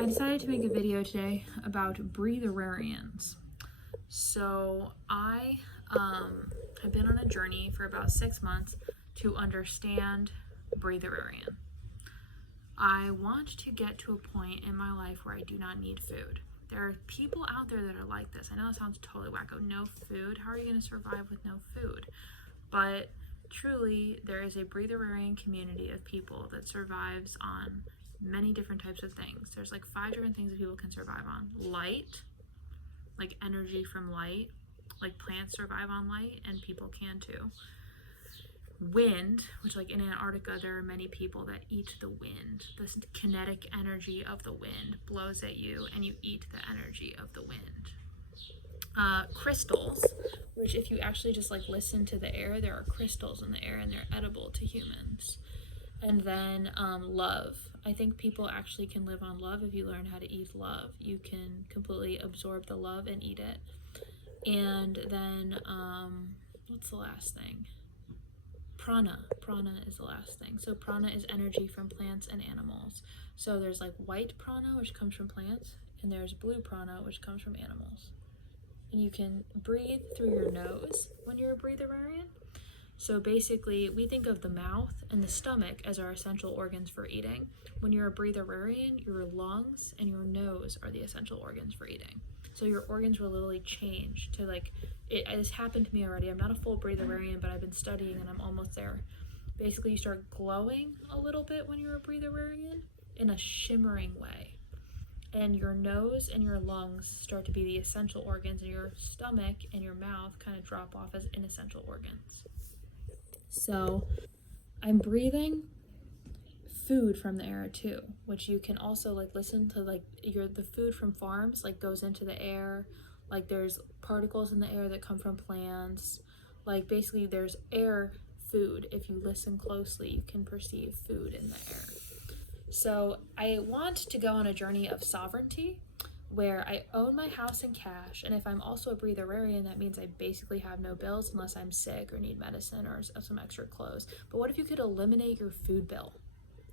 I decided to make a video today about breatherarians. So I have been on a journey for about 6 months to understand breatherarian. I want to get to a point in my life where I do not need food. There are people out there that are like this. I know it sounds totally wacko. No food? How are you going to survive with no food? But truly, there is a breatherarian community of people that survives on many different types of things. There's like 5 different things that people can survive on. Light, like energy from light, like plants survive on light and people can too. Wind, which like in Antarctica there are many people that eat the wind. This kinetic energy of the wind blows at you and you eat the energy of the wind. Crystals, which if you actually just like listen to the air, there are crystals in the air and they're edible to humans. And then love. I think people actually can live on love if you learn how to eat love. You can completely absorb the love and eat it. And then what's the last thing? Prana. Prana is the last thing. So prana is energy from plants and animals. So there's like white prana, which comes from plants, and there's blue prana, which comes from animals. And you can breathe through your nose when you're a breatherarian. So basically, we think of the mouth and the stomach as our essential organs for eating. When you're a breatherarian, your lungs and your nose are the essential organs for eating. So your organs will literally change to like, it has happened to me already. I'm not a full breatherarian, but I've been studying and I'm almost there. Basically, you start glowing a little bit when you're a breatherarian in a shimmering way. And your nose and your lungs start to be the essential organs, and your stomach and your mouth kind of drop off as inessential organs. So I'm breathing food from the air too, which you can also like listen to, like the food from farms like goes into the air. Like there's particles in the air that come from plants. Like basically there's air food. If you listen closely, you can perceive food in the air. So I want to go on a journey of sovereignty where I own my house in cash, and if I'm also a breatherarian, that means I basically have no bills unless I'm sick or need medicine or some extra clothes. But what if you could eliminate your food bill?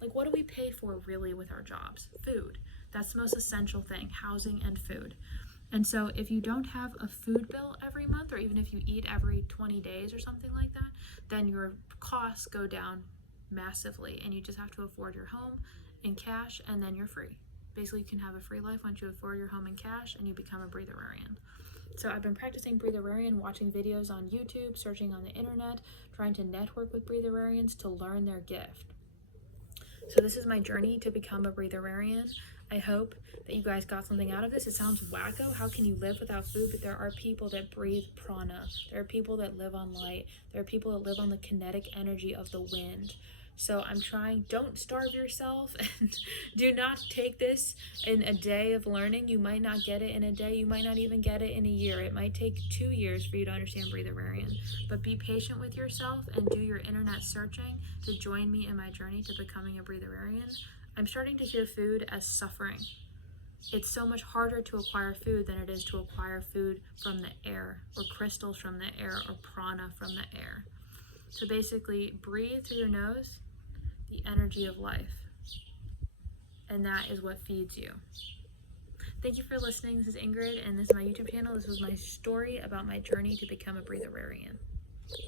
Like, what do we pay for really with our jobs? Food. That's the most essential thing, housing and food. And so if you don't have a food bill every month, or even if you eat every 20 days or something like that, then your costs go down massively and you just have to afford your home in cash, and then you're free. Basically, you can have a free life once you afford your home in cash and you become a breatherarian. So I've been practicing breatherarian, watching videos on YouTube, searching on the internet, trying to network with breatherarians to learn their gift. So this is my journey to become a breatherarian. I hope that you guys got something out of this. It sounds wacko. How can you live without food? But there are people that breathe prana. There are people that live on light. There are people that live on the kinetic energy of the wind. So I'm trying, don't starve yourself, and do not take this in a day of learning. You might not get it in a day. You might not even get it in a year. It might take 2 years for you to understand breatherarian. But be patient with yourself and do your internet searching to join me in my journey to becoming a breatherarian. I'm starting to hear food as suffering. It's so much harder to acquire food than it is to acquire food from the air, or crystals from the air, or prana from the air. So basically, breathe through your nose the energy of life, and that is what feeds you. Thank you for listening. This is Ingrid, and this is my YouTube channel. This was my story about my journey to become a breatherarian.